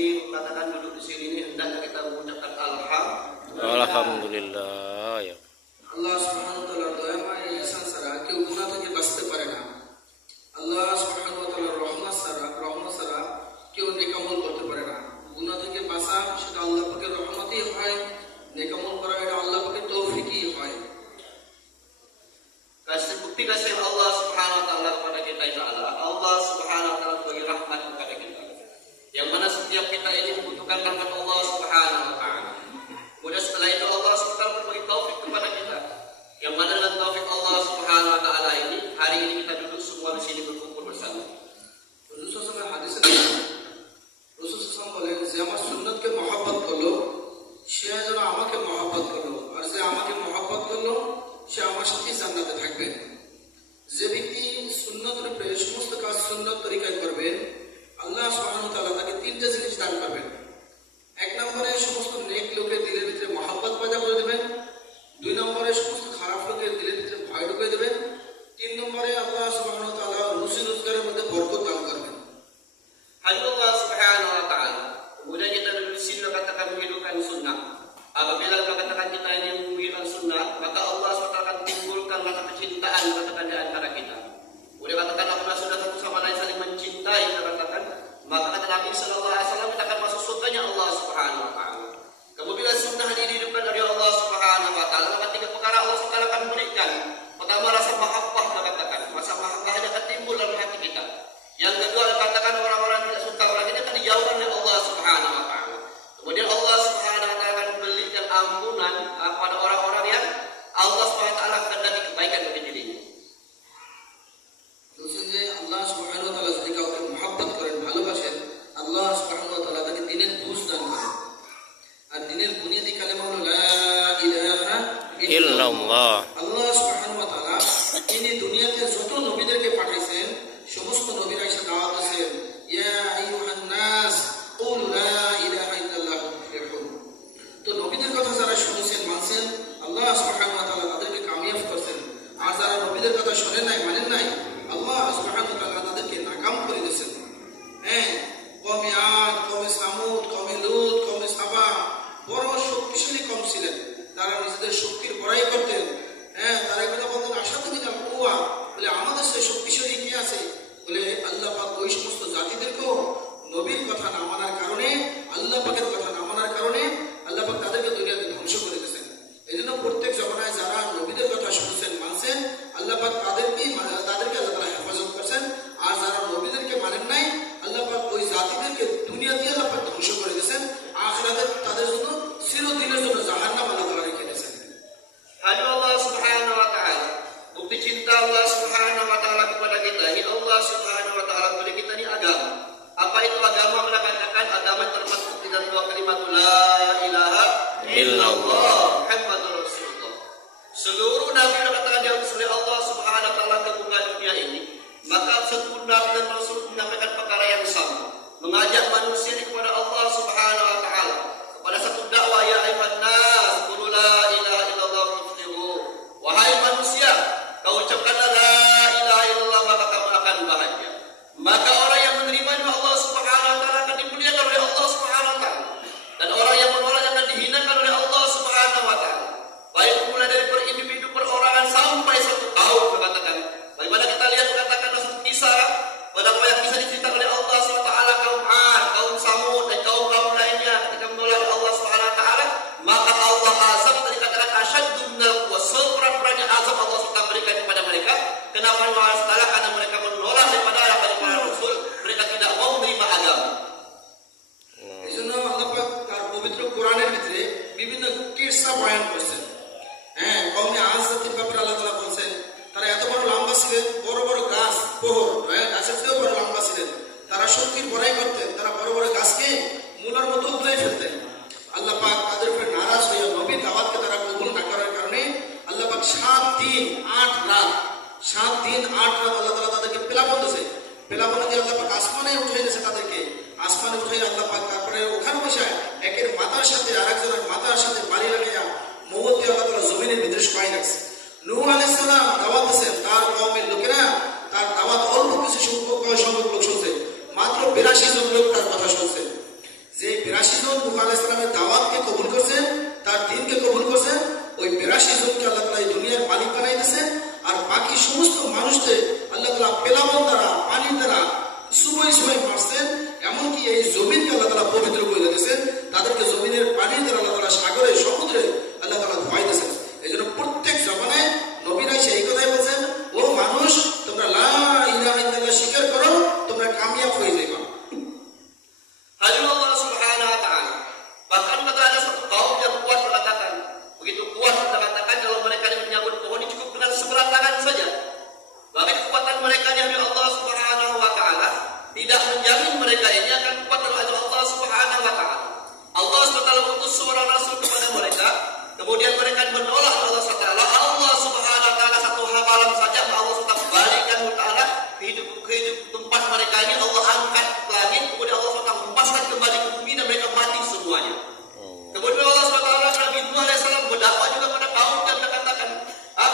sini katakan duduk di sini ini hendaknya kita mengucapkan alhamdulillah ya Allah subhanahu wa ta'ala দয়া মায়া ihsan ছাড়া কেউ গুনাহ থেকে বাঁচতে পারে না আল্লাহ সুবহানাহু ওয়া তাআলার রহমত ছাড়া কেউ নেক আমল করতে পারে না গুনাহ থেকে বাঁচা সেটা আল্লাহ পাকের রহমতই হয় নেক আমল করা এটা আল্লাহ পাকের তৌফিকই হয় kasih bukti kasih Allah subhanahu wa ta'ala kepada kita itu Allah subhanahu wa ta'ala sebagai rahmat kepada kita yang mana setiap kita ini membutuhkan rahmat Allah subhanahu wa ta'ala kemudian setelah itu Allah subhanahu wa ta'ala berbagi taufik kepada kita yang mana dengan taufik Allah subhanahu wa ta'ala ini hari ini kita duduk semua di sini berkumpul bersama Rasulullah hadis Rasulullah বলেন যে আমার সুন্নতকে মহব্বত করলো সে যেন আমাকে মহব্বত করলো আর যে আমাকে মহব্বত করলো সে আমার সাথে জান্নাতে থাকবে যে ব্যক্তি সুন্নতের উপরে সমস্ত কাজ সুন্নত তরিকায় করবেন আল্লাহ সুবহানাহু ওয়া তাআলা তাকে তিনটা জিনিস দান করবেন এক নম্বরে সমস্ত নেক লোকের দিলের ভিতরে মহব্বত পয়দা করে দেবেন দুই নম্বরে সমস্ত খারাপ লোকের দিলের ভিতরে ভয় ঢুকে দেবেন তিন নম্বরে আল্লাহ সুবহানাহু ওয়া তাআলা রুজি রোজগারের মধ্যে বরকত দান করবেন Allah subhanahu wa ta'ala kemudian kita di sini katakan menghidupkan sunnah apabila katakan kita ini menghidupkan sunnah maka Allah SWT akan timbulkan rasa kecintaan katakan di antara kita kemudian katakan apabila sudah satu sama lain saling mencintai katakan maka kata Nabi sallallahu alaihi wasallam kita akan masuk surganya Allah subhanahu wa ta'ala kemudian bila sunnah dihidupkan dari Allah subhanahu wa ta'ala maka tiga perkara Allah SWT akan memberikan pertama rasa mahabbah katakan rasa mahabbah akan timbul dalam hati kita yang kedua katakan orang-orang tidak suka orang ini akan dijauhkan oleh Allah subhanahu wa ta'ala kemudian Allah subhanahu wa ta'ala akan memberikan ampunan pada orang-orang yang Allah subhanahu wa ta'ala kehendaki kebaikan bagi dirinya maksudnya Allah subhanahu wa ta'ala যদি কাউকে মহব্বত করেন ভালোবাসেন আল্লাহ subhanahu wa ta'ala তাকে দিনের বুঝ দান করেন আর দিনের বুনিয়াদি কালেমা হলো লা ইলাহা ইল্লাল্লাহ আল্লাহ subhanahu wa ta'ala তিনি দুনিয়াতে যত নবীদেরকে পাঠিয়েছেন সমস্ত নবীরা এসে দাওয়াত দিয়েছেন ইয়া আইয়ুহান নাস কুল লা ইলাহা ইল্লাল্লাহ তুফলিহুন তো নবীদের কথা যারা শুনেছেন মানছেন আল্লাহ সুবহানাহু ওয়া তাআলা তাদেরকে কামিয়াব করেছেন আর যারা নবীদের কথা শুনেন নাই মানেন নাই আল্লাহ সুবহানাহু ওয়া তাআলা তাদেরকে নাকাম করে দিয়েছেন কওমে আদ কওমে সামুদ কওমে লূত কওমে সাবা বড় শক্তিশালী কওম ছিলেন তারা নিজেদের শক্তির বড়াই করতেন তারা কথা বলতেন আশাদু মিনাল কুওয়া বলে আমাদের সেই শক্তিশালী কি আছে বলে আল্লাহ পাক ওই সমস্ত জাতিদেরকেও নবীর কথা না মানার কারণে আল্লাহ পাকের কথা না মানার কারণে আল্লাহ পাক তাদেরকে দুনিয়াতে ধ্বংস করে দিয়েছেন এজন্য প্রত্যেক জমানায় যারা নবীদের কথা শুনছেন মানছেন আল্লাহ পাক তাদেরকে আল্লাহ তাআলা হেফাজত করেছেন আর যারা নবীদেরকে মানেন নাই আল্লাহ পাক ওই জাতিদেরকে দুনিয়াতে আল্লাহ পাক ধ্বংস করে দিয়েছেন আখিরাতে তাদের জন্য চিরদিনের জন্য জাহান্নাম আল্লাহ তাআলা রেখে দিয়েছেন Allah subhanahu wa ta'ala bukti cinta Allah subhanahu wa ta'ala kepada kita ini Allah subhanahu wa ta'ala beri kita ini agama apa itu agama menakatakan agama termasuk di dalam dua kalimat la ilaha illallah Muhammadur Rasulullah seluruh nabi yang katakan yang oleh Allah subhanahu wa ta'ala ke muka dunia ini maka seluruh nabi dan rasul menyampaikan perkara yang sama mengajak manusia ini kepada Allah subhanahu wa ta'ala kepada satu dakwah ya ayyuhan nas qul la ilaha illallah wahai manusia kau ucapkanlah la ilaha illallah maka kamu akan bahagia maka orang yang menerima Allah subhanahu wa ta'ala akan dimuliakan oleh Allah subhanahu wa ta'ala dan orang yang menolak akan dihinakan oleh Allah subhanahu wa ta'ala baik mulai dari per individu perorangan sampai satu kaum mengatakan bagaimana kita lihat mengatakan satu kisah pada banyak kisah diceritakan oleh Allah subhanahu wa ta'ala kaum Ad, kaum Samud dan kaum lainnya ketika menolak Allah subhanahu wa ta'ala maka Allah azab tadi katakan asyaddu minal quwwah seberat-beratnya azab Allah SWT berikan kepada mereka kenapa Allah SWT karena mereka menolak daripada arahan para rasul mereka tidak mau menerima agama এজন্য আল্লাহ পাক তার পবিত্র কোরআনের ভিতরে বিভিন্ন কিসসা বয়ান করেছেন কওমে আদ জাতির ব্যাপারে আল্লাহ তাআলা বলেন তারা এত বড় লম্বা ছিলেন বড় বড় গাছ পোহর গাছের চেয়েও বড় লম্বা ছিলেন তারা শক্তির বড়াই করতেন তারা বড় বড় গাছকে মূলার মতো উপড়ে ফেলতেন আল্লাহ পাক তাদের উপরে নারাজ হয়ে নবীর দাওয়াতকে তারা কবুল না করার কারণে আল্লাহ পাক 7 দিন 8 রাত আল্লাহ তাআলা তাদেরকে প্লাবন দিয়েছে প্লাবনে দিয়ে আল্লাহ পাক আসমানে উঠিয়ে দিয়েছে তাদেরকে আসমানে উঠিয়ে আল্লাহ পাক তারপরে ওখানে বসে একের মাথার সাথে আরেকজনের মাথার সাথে বাড়ি লাগাইয়া মৌত আল্লাহ তাআলা জমিনে বিদ্রোহ করাই রাখছে নূহ আলাইহিস সালাম দাওয়াত দিয়েছেন তার কওমের লোকেরা তার দাওয়াত অল্প কিছু সংখ্যক লোক শুনছে মাত্র 82 জন লোক তার কথা শুনছে নূহ আলাইহিস সালামের দাওয়াতকে কবুল করছেন, তার দ্বীনকে কবুল করছেন, ওই 82 জনকে আল্লাহ তাআলা এই দুনিয়ার মালিক বানাই দিয়েছেন। আর বাকি সমস্ত মানুষদের আল্লাহ তাআলা পেলাবন দ্বারা, পানির দ্বারা সুবই সুবই মারছেন। এমনকি এই জমিনকে আল্লাহ তাআলা পবিত্র করে দিয়েছেন, তাদেরকে জমিনের পানির দ্বারা আল্লাহ তাআলা সাগরে, সমুদ্রে আল্লাহ তাআলা ধোয়াই দিয়েছেন। এই জন্য প্রত্যেক জমানায় নবীরা এসে এই কথাই বলছেন, ও মানুষ, তোমরা লা ইলাহা ইল্লাল্লাহ স্বীকার করো, তোমরা কামিয়াব হয়ে যাবে। Hadirin Allah Subhanahu wa taala. Bahkan kata ada satu kaum yang kuat mengatakan, begitu kuat mengatakan kalau mereka menyambut pohon ini cukup dengan sebelah tangan saja. Bahkan kekuatan mereka dari Allah Subhanahu wa taala tidak menjamin mereka ini akan kuat dalam ajal Allah Subhanahu wa taala. Allah Subhanahu wa taala mengutus seorang rasul kepada mereka, kemudian mereka menolak Allah Subhanahu wa taala. Allah Subhanahu wa taala satu malam saja Allah Subhanahu balikan taala hidup tempat mereka ini Allah angkat ke langit, kemudian Allah Subhanahu lepaskan kembali ke bumi dan mereka mati semuanya. Kemudian Allah Subhanahu Nabi Nuh alaihissalam berdakwah juga pada kaum dan katakan,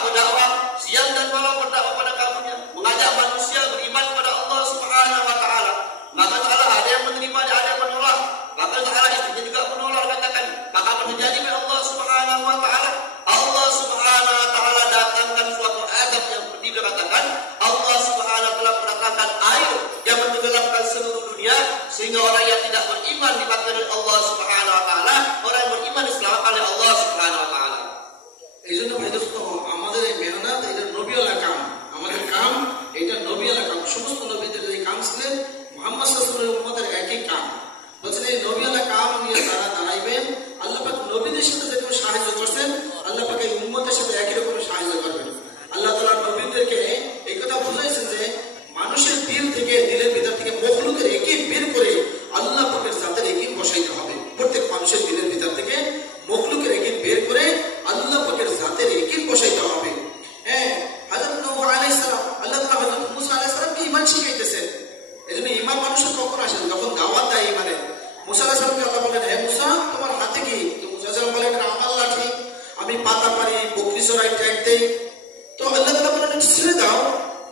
berdakwah siang dan malam berdakwah pada kaumnya, mengajak manusia beriman kepada Allah Subhanahu wa taala. Maka taala ada yang menerima, ada yang menolak. Maka taala istrinya juga menolak, katakan, maka akan terjadi oleh Allah Subhanahu wa taala. Allah Subhanahu wa taala datangkan suatu azab yang seperti katakan, Allah Subhanahu wa taala mendatangkan air yang menenggelamkan seluruh dunia sehingga orang yang tidak beriman dimakan oleh Allah Subhanahu wa taala, orang yang beriman diselamatkan oleh Allah Subhanahu wa taala. এই জন্য ভাই দোস্ত, আমাদের এই মেহনত এটা নবীওয়ালা কাম, আমাদের কাম এটা নবীওয়ালা কাম। সমস্ত নবীদের এই কাম ছিলেন মুহাম্মদ সাল্লাল্লাহু আলাইহি ওয়াসাল্লামের উম্মতের একই কাম। বলছেন এই নবীওয়ালা কাম নিয়ে তারা দাঁড়াইবেন, আল্লাহ পাক নবীদের সাথে যেরকম সাহায্য করছেন, আল্লাহ পাক এই উম্মতের সাথে একই রকম সাহায্য করবেন। আল্লাহ তাআলা নবীদেরকে এই কথা বুঝাইছেন যে মানুষের দিল থেকে, দিলের ভিতর থেকে মখলুকের একই বের করে আল্লাহ পাকের জাতের একই বসাইতে হবে। প্রত্যেক মানুষের দিলের ভিতর থেকে মখলুকের একই বের করে আল্লাহ পাকের জাতের একই বসাইতে হবে। হ্যাঁ, হযরত নূহ আলাইহিস সালাম, আল্লাহ তাআলা হযরত মুসা আলাইহিস সালামকে ঈমান শিখাইতেছেন। এজন্য ঈমান মানুষের কখন আসে? যখন দাওয়াত দেয় ঈমানের। মুসা আলাইহিস সালামকে আল্লাহ বলেন, হে মুসা, তোমার হাতে কি? তো মুসা আলাইহিস সালাম বলেন, আমার লাঠি, আমি পাতা পারি, বকরি চড়াই, ট্যাগ দেই। তো আল্লাহ তাআলা বলেন, ছেড়ে দাও।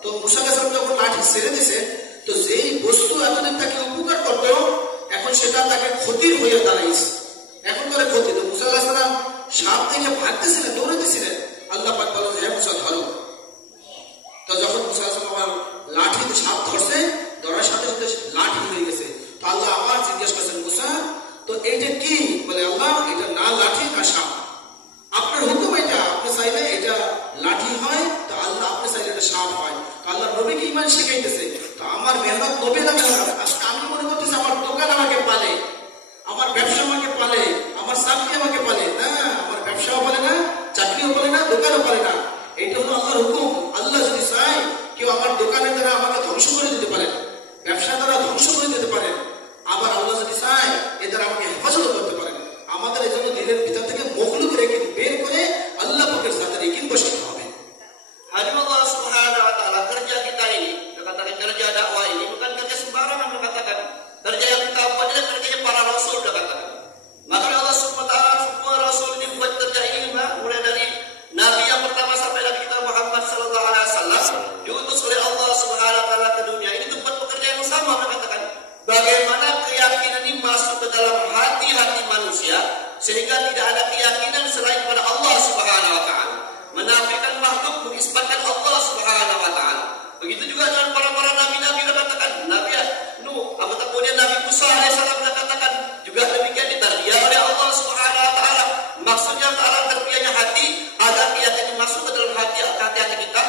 তো মুসা আলাইহিস সালাম যখন লাঠি ছেড়ে দিয়েছে, তো যেই বস্তু এতদিন তাকে উপকার করতো, এখন সেটা তাকে ক্ষতির হয়ে দাঁড়াইছে। এখন করে ক্ষতি। তো মুসা আলাইহিস সালাম সাপ দেখে ভাগতেছিলেন, দৌড়াতেছিলেন। আল্লাহ পাক বলেন, হে মুসা, ধরো। তো যখন মুসা আলাইহিস সালাম লাঠিতে সাপ ধরছে, ধরার সাথে সাথে লাঠি হয়ে গেছে। তো আল্লাহ আবার জিজ্ঞেস করছেন, মুসা, তো এইটা কি? বলে, আল্লাহ, এটা না লাঠি না সাপ, আপনার হুকুম এটা। আপনি চাইলে এটা লাঠি হয়, তো আল্লাহ আপনি চাইলে এটা সাপ হয়। তো আল্লাহ নবীকে ঈমান শিখাইতেছে। তো আমার মেহনত নবী না মেহনত। আজকে আমি মনে করতেছি আমার দোকান আমাকে পালে, আমার ব্যবসা আমাকে পালে, আমার চাকরি আমাকে পালে। না, আমার ব্যবসাও পালে না, চাকরিও পালে না, দোকানও পালে না। এইটা হলো আল্লাহর হুকুম। আল্লাহ যদি চায়, কেউ আমার দোকানের দ্বারা আমাকে ধ্বংস করে দিতে পারেন, ব্যবসার দ্বারা ধ্বংস করে দিতে পারেন। আবার আল্লাহ যদি চায়, এ দ্বারা আমাকে হেফাজত করতে পারেন। আমাদের এই জন্য দিলের ভিতর থেকে মখলুকের একিন বের করে আল্লাহ পাকের জাতের একিন বসাতে হবে। Hadirin Allah Subhanahu wa taala, kerja kita ini, katakan kerja dakwah ini bukan kerja sembarangan, katakan. Kerja yang kita buat adalah kerja para rasul, katakan. Maka Allah Subhanahu wa taala semua rasul ini buat kerja ini, mulai dari nabi yang pertama sampai nabi kita Muhammad sallallahu alaihi wasallam diutus oleh Allah Subhanahu wa taala ke dunia ini untuk buat pekerjaan yang sama, katakan. Bagaimana keyakinan ini masuk ke dalam hati-hati manusia sehingga tidak ada keyakinan selain kepada Allah Subhanahu wa taala. Menafikan makhluk, mengisbatkan Allah Subhanahu wa taala. Begitu juga dengan para nabi-nabi yang katakan, Nabi Nuh, kemudian Nabi Musa alaihissalam katakan juga demikian ditarbiyah oleh Allah Subhanahu wa taala. Maksudnya taala tarbiyahnya hati agar keyakinan masuk ke dalam hati kita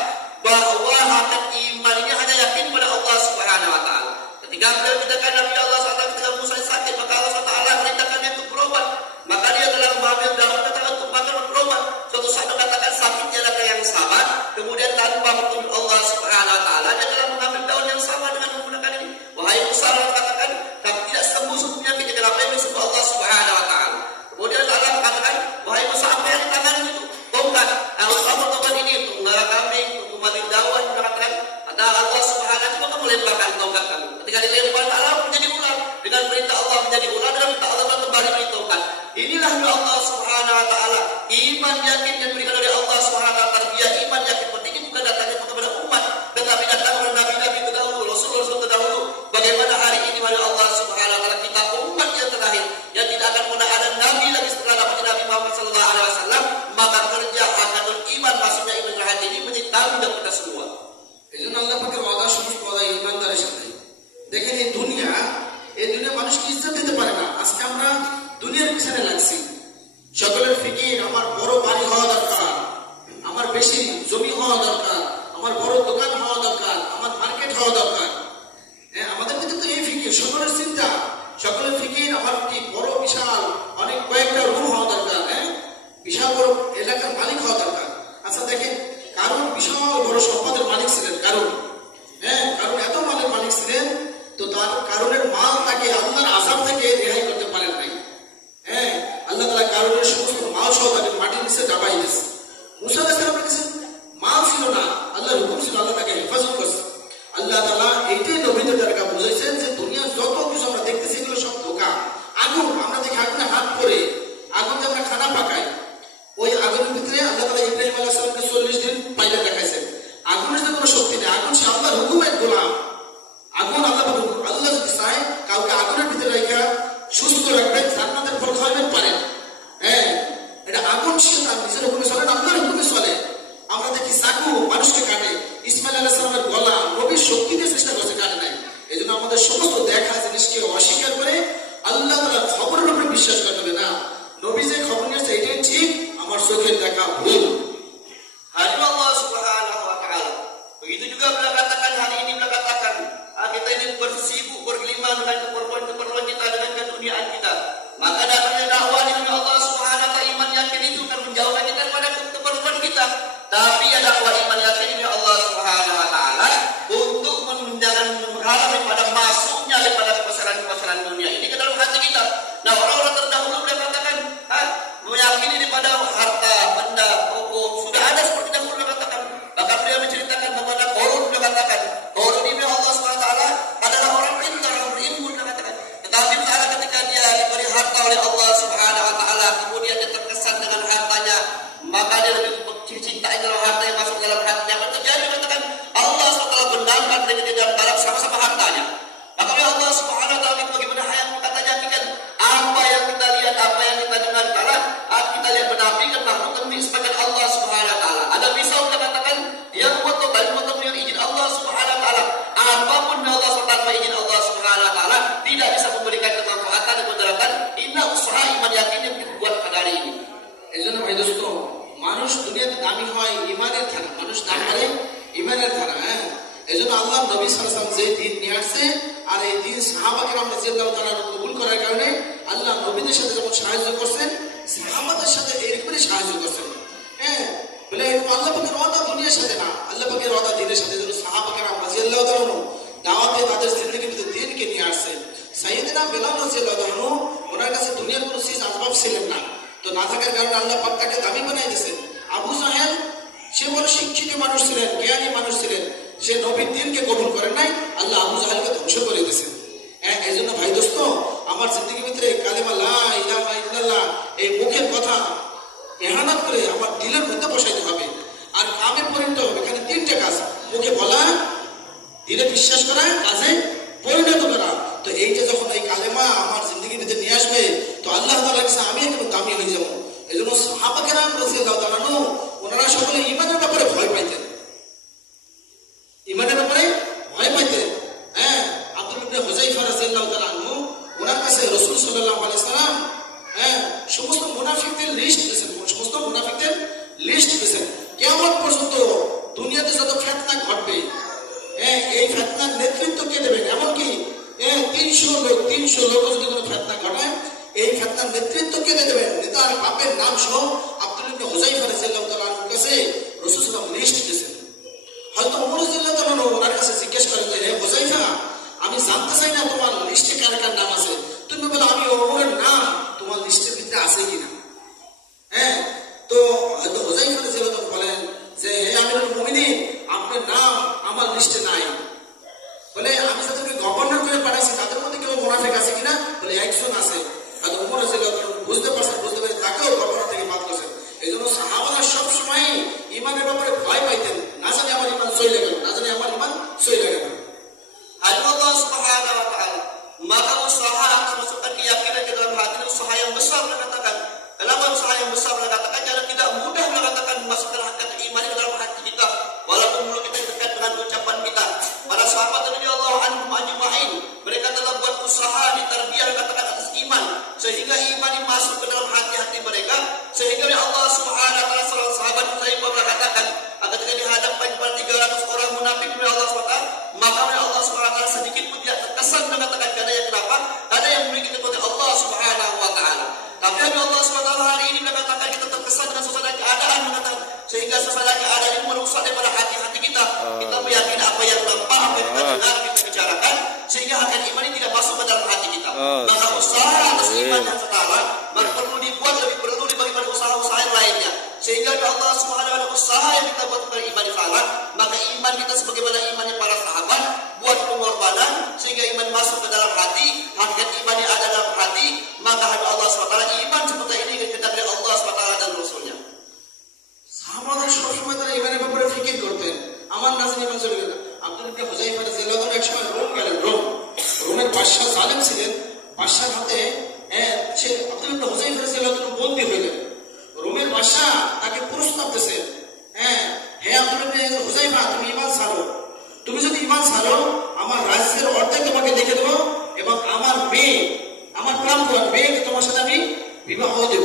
bahwa akan iman ini hanya yakin pada Allah Subhanahu wa taala. Ketika beliau menyatakan Nabi Allah SWT ketika Musa sakit, maka Allah SWT merintahkan dia untuk berobat. Maka dia telah mengambil daun katakan untuk makan berobat. Suatu saat katakan sakitnya adalah yang sabar. Kemudian tanpa petunjuk Allah Subhanahu wa taala dia telah mengambil daun yang sama dengan menggunakan ini. Wahai Musa, katakan kamu tidak sembuh penyakit kenapa ini sembuh Allah Subhanahu wa taala. Kemudian Allah katakan, wahai Musa, apa yang di tanganmu itu? Tongkat. Kamu tongkat ini untuk mengarah kambing, untuk mati daun. Katakan ada Allah Subhanahu wa taala, kamu lemparkan tongkat kamu. Ketika dilempar Allah menjadi ular, dengan perintah Allah menjadi ular, dengan perintah Allah kembali menjadi tongkat. Inilah Allah Subhanahu wa taala. Iman yakin yang diberikan oleh Allah Subhanahu wa taala, tarbiyah iman yakin seperti ini bukan datangnya kepada umat, tetapi datang oleh nabi-nabi terdahulu, rasul-rasul terdahulu. Bagaimana hari ini oleh Allah Subhanahu wa taala kita umat yang terakhir yang tidak akan খানা পাকায়, ওই আগুনের ভিতরে আল্লাহ তাআলা ইব্রাহিম আলাইহিস সালামকে 40 দিন পাইলে দেখাইছেন। আগুনের যে কোনো শক্তি নেই, আগুন সে আল্লাহর হুকুমের গোলাম। আগুন আল্লাহ যদি চায় কাউকে আগুনের ভিতরে রেখে সুস্থ রাখবেন, জান্নাতের ফল খাওয়াবেন পারেন। হ্যাঁ, এটা আগুন সে তার নিজের হুকুমে চলে না, আল্লাহর হুকুমে চলে। আমরা দেখি চাকু মানুষকে কাটে, ইসমাইল আলাইহিস সালামের গলা নবীর শক্তি দিয়ে চেষ্টা করছে, কাটে নাই। এই জন্য আমাদের সমস্ত দেখা জিনিসকে অস্বীকার করে আল্লাহ তাআলার খবরের উপরে বিশ্বাস করতে হবে না। নবী যে খবর নিয়েছে এটাই ঠিক, আমার চোখের দেখা ভুল। Hadir Allah Subhanahu wa taala. Begitu juga beliau katakan hari ini, beliau katakan kita ini bersibuk bergelimang dengan keperluan kita, dengan keduniaan kita. Maka datangnya dakwah dari Allah Subhanahu wa taala, iman yakin itu akan menjauhkan kita daripada keperluan kita. Tapi ada dakwah iman yakin dari Allah Subhanahu wa taala untuk menjangan menghalang daripada masuknya daripada kebesaran-kebesaran dunia ini ke dalam hati kita. Nah, orang-orang terdahulu beliau katakan meyakini daripada harta, benda, pokok sudah ada seperti dahulu beliau katakan. Bahkan beliau menceritakan bagaimana Qarun, beliau katakan Qarun ini Allah SWT adalah orang pintar, orang berilmu, beliau katakan. Tetapi misalnya ketika dia diberi harta oleh Allah Subhanahu wa taala, kemudian dia terkesan dengan hartanya, maka dia lebih mencintai dalam harta yang masuk dalam hatinya. Apa terjadi? Katakan Allah SWT benarkan dia dalam sama-sama hartanya. Maka oleh Allah Subhanahu wa taala bagaimana hayat katanya kan apa yang kita lihat, apa yang kita dengar, kita lihat menafikan makhluk demi sebagian Allah Subhanahu wa taala. Ada pisau katakan yang potong dengan izin Allah Subhanahu wa taala. Apapun Allah SWT izin Allah Subhanahu wa taala tidak bisa memberikan kemanfaatan dan mudaratkan. Inna usaha iman yakin yang dibuat pada hari ini. এজন্য ভাই দোস্ত, মানুষ দুনিয়াতে দামি হয় ইমানের ধারা, মানুষ দাম করে ইমানের ধারা। হ্যাঁ, এজন্য আল্লাহ নবী সাল্লাল্লাহু আলাইহি ওয়াসাল্লাম যে দিন নিয়ে আসছে, আর এই দিন সাহাবা কেরাম রাদিয়াল্লাহু তাআলা কবুল করার কারণে আল্লাহ নবীদের সাথে যেমন সাহায্য করছেন, সাহাবাদের সাথে এরকমই সাহায্য করছেন। হ্যাঁ, বলে এরকম আল্লাহ পাকের ওয়াদা দুনিয়ার সাথে না, আল্লাহ পাকের ওয়াদা দিনের সাথে। যেন সাহাবা কেরাম রাদিয়াল্লাহু তাআলা দাওয়াতে তাদের জিন্দেগির ভিতরে দিনকে নিয়ে আসছে। সাইয়েদনা বেলাল রাদিয়াল্লাহু তাআলা ওনার কাছে দুনিয়ার কোনো চিজ আসবাব ছিলেন না, তো না থাকার কারণে আল্লাহ পাক তাকে দামি বানাই দিয়েছেন। আবু জাহেল সে বড় শিক্ষিত মানুষ ছিলেন, জ্ঞানী মানুষ ছিলেন, সে নবীর দিনকে কবুল করেন নাই, আল্লাহ আবু জাহেলকে ধ্বংস করে দিয়েছেন। হ্যাঁ, এই জন্য ভাই দোস্ত, আমার জিন্দেগির ভিতরে কালেমা লা ইলাহা ইল্লাল্লাহ এই মুখের কথা ইহানাত করে আমার দিলের মধ্যে বসাইতে হবে, আর কামে পরিণত হবে। এখানে তিনটে কাজ: মুখে বলা, দিলে বিশ্বাস করা, কাজে পরিণত করা। তো এইটা যখন এই কালেমা আমার জিন্দেগির ভিতরে নিয়ে আসবে, তো আল্লাহ তাআলা কাছে আমি একটু দামি হয়ে যাবো। এই জন্য সাহাবা কেরাম রাদিয়াল্লাহু তাআলা ওনারা সকলে ইমানের ব্যাপারে ভয় পাইতেন, ইমানের ব্যাপারে ভয় পাইতেন। হ্যাঁ, আব্দুল ইবনে হুযায়ফা রাদিয়াল্লাহু তাআলা ওনার কাছে রাসূল সাল্লাল্লাহু আলাইহি সাল্লাম সমস্ত মুনাফিকদের লিস্ট দিয়েছেন, সমস্ত মুনাফিকদের লিস্ট দিয়েছেন। কিয়ামত পর্যন্ত দুনিয়াতে যত ফিতনা ঘটবে, এই ফিতনার নেতৃত্ব কে দেবেন? এমনকি 300 লোক যদি কোনো ফিতনা ঘটায়, এই ফিতনার নেতৃত্ব কে দেবেন? নেতার বাপের নাম সহ আব্দুল ইবনে হুযায়ফা রাদিয়াল্লাহু তাআলার কাছে রাসূল সাল্লাল্লাহু আলাইহি লিস্ট দিয়েছেন। হয়তো ওমর রাদিয়াল্লাহু তাআলা ওনার কাছে জিজ্ঞেস করেন যে, হে হুযায়ফা, আমি জানতে চাই না তোমার লিস্টে কার কার নাম আছে, তুমি বলো আমি ওমরের নাম তোমার লিস্টের ভিতরে আছে কিনা। হ্যাঁ, তো হয়তো হুযায়ফা রাদিয়াল্লাহু তাআলা বলেন যে, হে আমিরুল মুমিনিন, আপনার নাম আমার লিস্টে নাই। বলে, আমি যাদেরকে গভর্নর করে পাঠাইছি তাদের মধ্যে কেউ মুনাফিক আছে কিনা? বলে, একজন আছে। হয়তো ওমর রাদিয়াল্লাহু তাআলা বুঝতে পেরে তাকেও গভর্নর থেকে বাদ করেছেন। এই জন্য সাহাবারা সবসময় ইমানের ব্যাপারে ভয় পাইতেন, না জানি আমার ইমান চলে গেল, না জানি আমার ইমান চলে গেল। Allah Subhanahu wa taala, maka usaha masukkan keyakinan ke dalam hati, usaha yang besar katakan. Dalam usaha yang besar katakan, jangan tidak mudah mengatakan masukkan hakikat iman ke dalam hati kita, walaupun mulut kita dekat dengan ucapan kita. Para sahabat radhiyallahu anhum ajma'in, mereka telah buat usaha di tarbiyah katakan atas iman, sehingga iman masuk ke dalam hati-hati mereka, sehingga Allah Subhanahu wa taala seorang sahabat Hudzaifah mengatakan, ketika dihadapkan kepada 300 orang munafik oleh Allah SWT, maka oleh Allah SWT sedikit pun tidak terkesan mengatakan katanya. Kenapa? Ada yang memiliki kepada Allah Subhanahu wa taala. Tapi Allah SWT hari ini mengatakan kita terkesan dengan suasana keadaan, mengatakan sehingga suasana keadaan ini merusak daripada hati-hati kita. Kita meyakini apa yang nampak, apa yang kita dengar, kita bicarakan, sehingga hakikat iman ini tidak masuk ke dalam hati kita. Maka usaha atas iman yang setara maka perlu dibuat, lebih perlu dibandingkan usaha-usaha yang lainnya. Sehingga Allah Subhanahu wa taala usaha yang kita buat dari iman salah, maka iman kita sebagaimana imannya para sahabat, buat pengorbanan sehingga iman masuk ke dalam hati, hakikat iman yang ada dalam hati, maka Allah SWT iman seperti ini kehendak dari Allah বিবাহ দেব।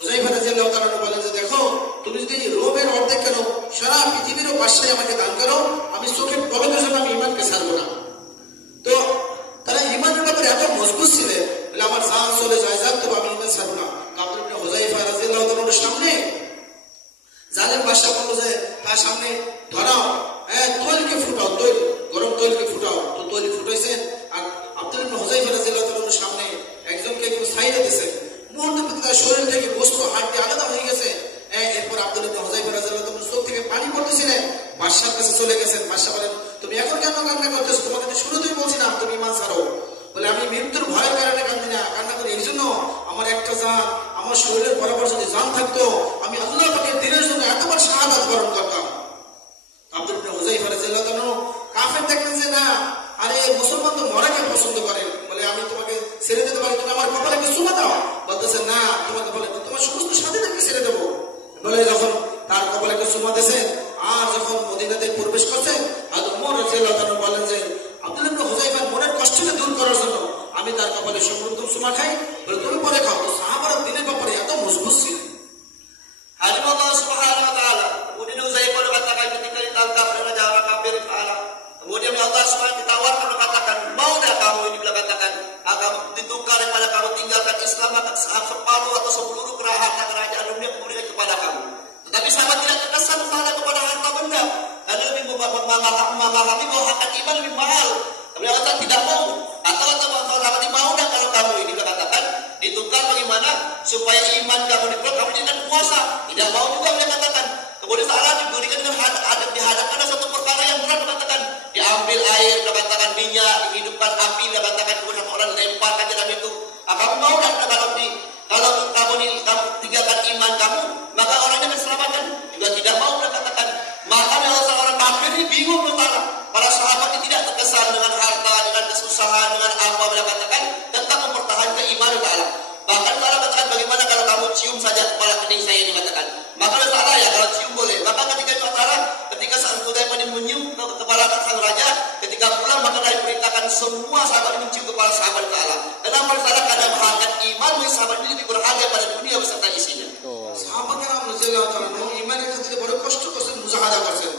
হুযায়ফা রাদিয়াল্লাহু তাআলা বলেন যে দেখো তুমি যদি রোমের অর্ধেক কেন সারা পৃথিবীরও বাদশাহী আমাকে দান করো, আমি চোখের পলকের জন্য আমি ঈমানকে ছাড়বো না। তো তারা ঈমানের ব্যাপারে এত মজবুত ছিলেন, বলে আমার জান চলে যায় যাক, তবে আমি ঈমান ছাড়বো না। আব্দুল্লাহ ইবনে হুযায়ফা রাদিয়াল্লাহু তাআলার সামনে জালেম বাদশা বলল যে তার সামনে ধরাও, তৈলকে ফুটাও, তৈল গরম তৈলকে ফুটাও। তো তৈল ফুটাইছেন আর আব্দুল্লাহ ইবনে হুযায়ফা রাদিয়াল্লাহু তাআলার সামনে একজনকে একটু ছাইড়া দিয়েছেন। মুহূর্তে তার শরীর থেকে গোশত হাড়টি আলাদা হয়ে গেছে। এরপর আব্দুল্লাহ ইবনে হুযায়ফা রাদিয়াল্লাহু তাআলার চোখ থেকে পানি পড়তেছিলেন। বাদশার কাছে চলে গেছেন। বাদশা বলেন তুমি এখন কেন কান্না করতেছো? তোমাকে তো শুরুতেই বলছিলাম তুমি ঈমান ছাড়ো। বলে আমি মৃত্যুর ভয়ের কারণে কান্দি না, কান্না করি এই জন্য আমার একটা জান আমার শরীরের বরাবর যদি জান থাকতো আমি আল্লাহ পাকের দ্বীনের জন্য এতবার শাহাদাত বরণ করতাম। আব্দুল্লাহ ইবনে হুযায়ফা রাদিয়াল্লাহু তাআলা কাফের দেখলেন যে না, আরে মুসলমান তো মরাকে পছন্দ করেন, বলে আমি তোমাকে ছেড়ে দিতে পারি, তুমি আমার কপালে একটু চুমা দাও। বলতেছে না, তোমাকে বলে তোমার সমস্ত স্বাধীনতাকে ছেড়ে দেবো। বলে যখন তার কপালে একটু চুমা দিয়েছেন আর যখন মদিনাতে প্রবেশ করছেন, আর ওমর রাদিয়াল্লাহু তাআলা বলেন যে আব্দুল্লাহ ইবনে হুযায়ফার মনের কষ্টকে দূর করার জন্য আমি তার কপালে সমৃদ্ধ চুমা খাই, বলে তুমি পরে খাও। তো সাহাবারা দিনের ব্যাপারে এত মজবুত ছিল। Alim Allah Subhanahu wa taala. Kemudian Uzaifah berkatakan ketika ditangkap oleh orang kafir Ta'ala. Kemudian Allah Subhanahu ditawarkan berkatakan, mau dah kamu ini bila katakan akan ditukar daripada kamu tinggalkan Islam akan separuh atau seluruh harta kerajaan dunia kemudian kepada kamu. Tetapi sahabat tidak terkesan kepada harta benda. Karena lebih memahami bahwa hakikat iman lebih mahal. Beliau kata tidak mau. Atau sahabat mau dah kalau kamu ini bila katakan ditukar bagaimana supaya iman kamu dibuat kamu jadikan puasa. Tidak mau juga beliau katakan. Kemudian salah diberikan dengan dihadapkan ada satu perkara yang berat katakan. Diambil air beliau katakan, minyak dihidupkan api beliau katakan, kemudian orang lemparkan ke dalam itu. Kamu mau dah kalau kamu tinggalkan iman kamu, maka orangnya akan selamatkan. Juga tidak mau beliau katakan. Maka orang kafir ini bingung tentang para sahabat ini tidak terkesan dengan harta, dengan kesusahan, dengan apa beliau katakan tentang mempertahankan iman Ta'ala. Bahkan Ta'ala katakan bagaimana kalau kamu cium saja kepala kening saya ini katakan. Maka Ta'ala ya kalau cium boleh. Maka ketika itu Ta'ala ketika saat Hudzaifah menyium kepala sang raja, ketika pulang maka Ta'ala perintahkan semua sahabat ini mencium kepala sahabat Ta'ala. Kenapa Ta'ala? Karena berharga iman sahabat ini lebih berharga pada dunia beserta isinya. সাহাবা কেরাম রাদিয়াল্লাহু তাআলা ঈমানের ক্ষেত্রে বড় কষ্ট করছেন, মুজাহাদা করছেন।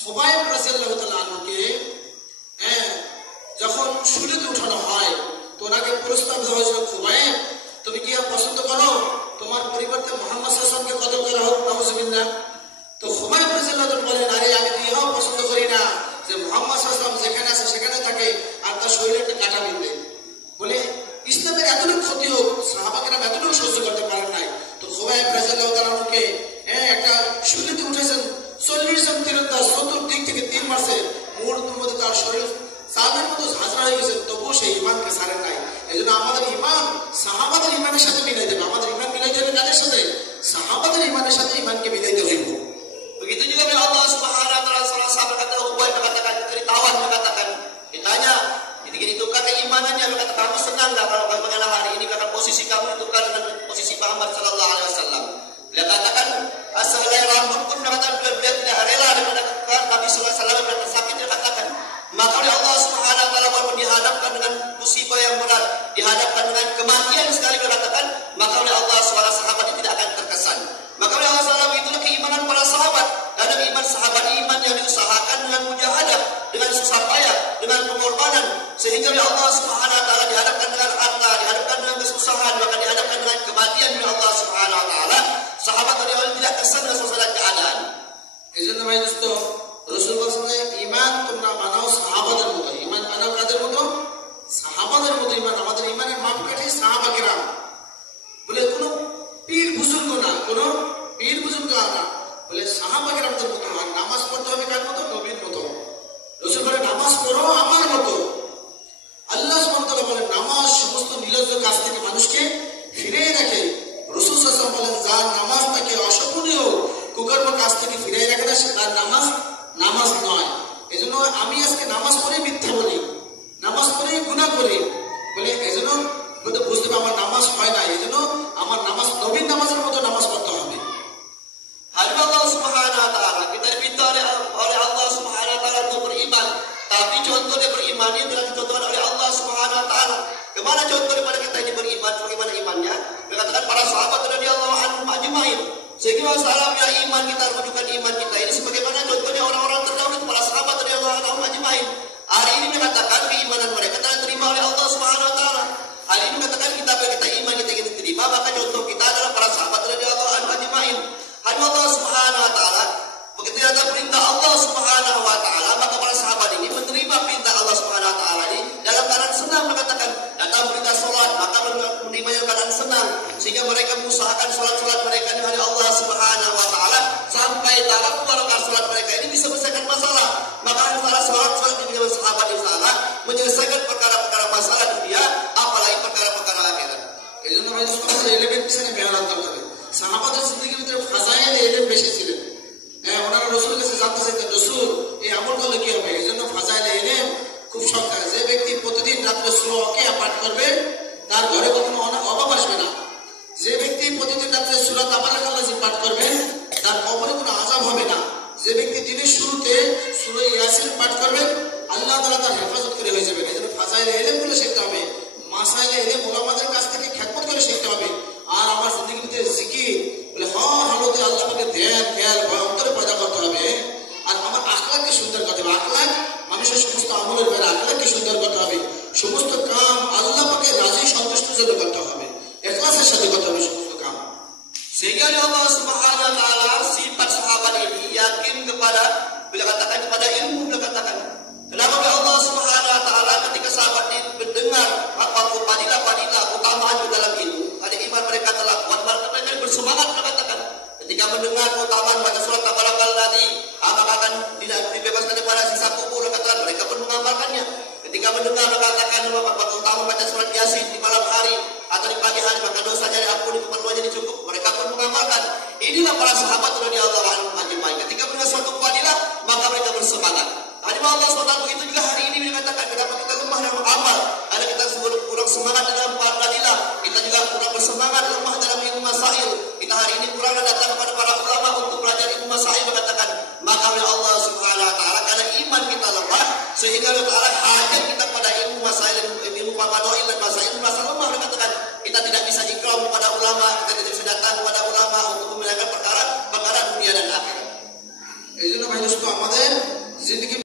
খুবাইব রাদিয়াল্লাহু তাআলা আনহুকে যখন শুরুতে উঠানো হয় তো ওনাকে প্রস্তাব দেওয়া হয়েছিল, খুবাইব তুমি কি পছন্দ করো তোমার পরিবর্তে মুহাম্মদ সাল্লাল্লাহু আলাইহি ওয়াসাল্লামকে কতল করা হোক? নাউযুবিল্লাহ। তো খুবাইব রাদিয়াল্লাহু তাআলা বলেন আরে আমি তো ইহাও পছন্দ করি না যে মুহাম্মদ সাল্লাল্লাহু আলাইহি ওয়াসাল্লাম যেখানে আছে সেখানে থাকে আর তার শরীরে একটা কাঁটা বিঁধে। বলে ইসলামের এতটুকু ক্ষতি হোক সাহাবা কেরাম এতটুকু সহ্য করতে পারেন নাই। তো খুবাইব রাদিয়াল্লাহু তাআলাকে একটা শুরুতে উঠেছেন 40 জন তীরন্দাজ চতুর্দিক থেকে তীর মারছে, মুহূর্তের মধ্যে তার শরীর সাদের মতো ঝাঁঝরা হয়ে গেছে, তবুও সেই ইমানকে ছাড়েন নাই। এই জন্য আমাদের ইমান সাহাবাদের ইমানের সাথে মিলাই দেবে। আমাদের ইমান মিলাইতে হবে কাদের সাথে? সাহাবাদের ইমানের সাথে ইমানকে মিলাইতে হইব। Begitu juga bila Allah Subhanahu wa taala salah satu kata Ubay mengatakan ditawan mengatakan ditanya ketika ditukar keimanannya berkata kamu senang enggak kalau bagaimana hari ini akan posisi kamu ditukar dengan posisi Muhammad sallallahu alaihi wasallam. Dia katakan asalnya rambut pun mengatakan dia tidak rela dengan Nabi sallallahu alaihi wasallam yang tersakit. Dia katakan maka oleh Allah Subhanahu wa taala walaupun dihadapkan dengan musibah yang berat, dihadapkan dengan kematian sekali dia katakan, maka oleh Allah suara sahabat itu tidak akan terkesan. Maka oleh Allah Subhanahu itulah keimanan para sahabat. Karena iman sahabat iman yang diusahakan dengan mujahadah, dengan susah payah, dengan pengorbanan, sehingga oleh Allah Subhanahu wa taala dihadapkan dengan harta, dihadapkan dengan kesusahan, maka dihadapkan dengan kematian oleh Allah Subhanahu wa taala. Sahabat dari awal tidak kesan dengan suasana keadaan. এজন্য ভাই দোস্ত রাসূল বলেছেন ঈমান তোমরা বানাও সাহাবাদের মতো। ঈমান বানাও কাদের মতো? সাহাবাদের মতো ঈমান। আমাদের ঈমানের মাপকাঠি সাহাবা কেরাম। বলে কোনো পীর বুজুর্গ না, কোনো পীর বুজুর্গ না, বলে সাহাবা কেরামদের মতো। আর নামাজ পড়তে হবে কার মতো? নবীর মতো। রাসূল বলে নামাজ পড়ো আমার মতো। আল্লাহ সুবহানাহু ওয়া তাআলা বলেন নামাজ সমস্ত নির্লজ্জ কাজ থেকে মানুষকে ফিরিয়ে রাখে। রাসূল সাল্লাল্লাহু আলাইহি ওয়াসাল্লাম বলেন যার নামাজ তাকে অশোভনীয় কুকর্ম কাজ থেকে ফিরিয়ে রাখে না সে তার নামাজ নয়। এজন্য আমি আজকে নামাজ পড়ে মিথ্যা বলি, নামাজ পড়ে গুনাহ করি, বলে এজন্য বুঝতে হবে আমার নামাজ হয় না। এজন্য আমার নামাজ নবীর নামাজের মতো নামাজ পড়তে হবে। Hanya Allah Subhanahu wa taala kita diminta oleh Allah Subhanahu wa taala untuk beriman, tapi contoh dia beriman ini adalah contoh oleh Allah Subhanahu wa taala. Kemana contoh daripada kita ini beriman? Bagaimana imannya? masalahnya iman kita, rujukan iman kita ini sebagaimana contohnya orang-orang terdahulu para sahabat radhiyallahu anhum ajmain. Hari ini mengatakan keimanan mereka telah diterima oleh Allah Subhanahu wa taala. Hari ini mengatakan kita iman kita ingin diterima, maka contoh kita adalah para sahabat radhiyallahu anhum ajmain. Hanya Allah Subhanahu wa taala begitu ada perintah Allah Subhanahu wa taala, maka para sahabat ini menerima perintah Allah Subhanahu wa taala ini dalam keadaan senang, mengatakan datang perintah salat, maka menerima dalam keadaan senang, sehingga mereka mengusahakan salat-salat mereka di hari Allah Subhanahu wa taala sampai taraf barokah salat mereka ini bisa menyelesaikan masalah. Maka antara salat-salat di dalam sahabat di sana menyelesaikan perkara-perkara masalah dunia, apalagi perkara-perkara akhirat. এই জন্য রাসূলুল্লাহ এলেমের পিছনে মেহনত করতে হবে। সাহাবাদের জিন্দেগির ভিতরে ফাজাইল এলেম বেশি ছিল। ওনারা রাসূলের কাছে জানতে চাইতেন, রাসূল এই আমল করলে কি হবে? এই জন্য ফাজাইল এলেম খুব সরকার। যে ব্যক্তি প্রতিদিন রাত্রে সূরা ওয়াকিয়া পাঠ করবে তার ঘরে কখনো অভাব আসবে না। যে ব্যক্তি প্রতিদিন রাত্রে সূরা তাবারাকাল্লাহ পাঠ করবে তার কবরে কোনো আযাব হবে না। যে ব্যক্তি দিনের শুরুতে সূরা ইয়াসিন পাঠ করবেন আল্লাহ তাআলা তার হেফাজত করে হয়ে যাবে। এই জন্য ফাজাইল এলেম গুলো শিখতে হবে, মাসাইল এলেম ওলামাদের কাছ থেকে খেদমত করে শিখতে হবে। আর আমার জিন্দেগিতে জিকির বলে হর হালতে আল্লাহ পাকে ধ্যান খেয়াল ভয় অন্তরে পয়দা করতে হবে। আর আমার আখলাককে সুন্দর করতে হবে। আখলাক মানুষের সমস্ত আমলের বেলা আখলাককে সুন্দর করতে হবে। সমস্ত কাম আল্লাহ পাকে রাজি সন্তুষ্টির জন্য করতে হবে, ইখলাসের সাথে করতে হবে সমস্ত কাম। Sehingga Allah Subhanahu wa taala sifat sahabat ini yakin kepada, bila katakan kepada ilmu, bila katakan. Kenapa Allah Subhanahu wa taala ketika sahabat ini mendengar apa fadilah keutamaan di dalam ilmu, ada iman mereka telah kuat, mereka bersemangat, bila katakan. Ketika mendengar keutamaan baca surat Tabarakalladzi, maka akan dibebaskan daripada sisa kubur, katakan mereka pun mengamalkannya. Ketika mendengar katakan keutamaan baca surat Yasin di malam hari atau di pagi hari, maka dosanya diampuni, keperluannya dicukup, mereka pun mengamalkan. Inilah para sahabat radhiyallahu anhum ajmain. Ketika mendengar suatu fadilah, maka mereka bersemangat. Hari Allah SWT begitu juga hari ini dikatakan, kenapa kita lemah dalam amal? Karena kita kurang semangat dalam fadilah, kita juga kurang bersemangat lemah dalam ilmu masail. Kita hari ini kurang datang kepada para ulama untuk belajar ilmu masail, mengatakan maka oleh Allah Subhanahu wa taala karena iman kita lemah sehingga Allah Taala hajat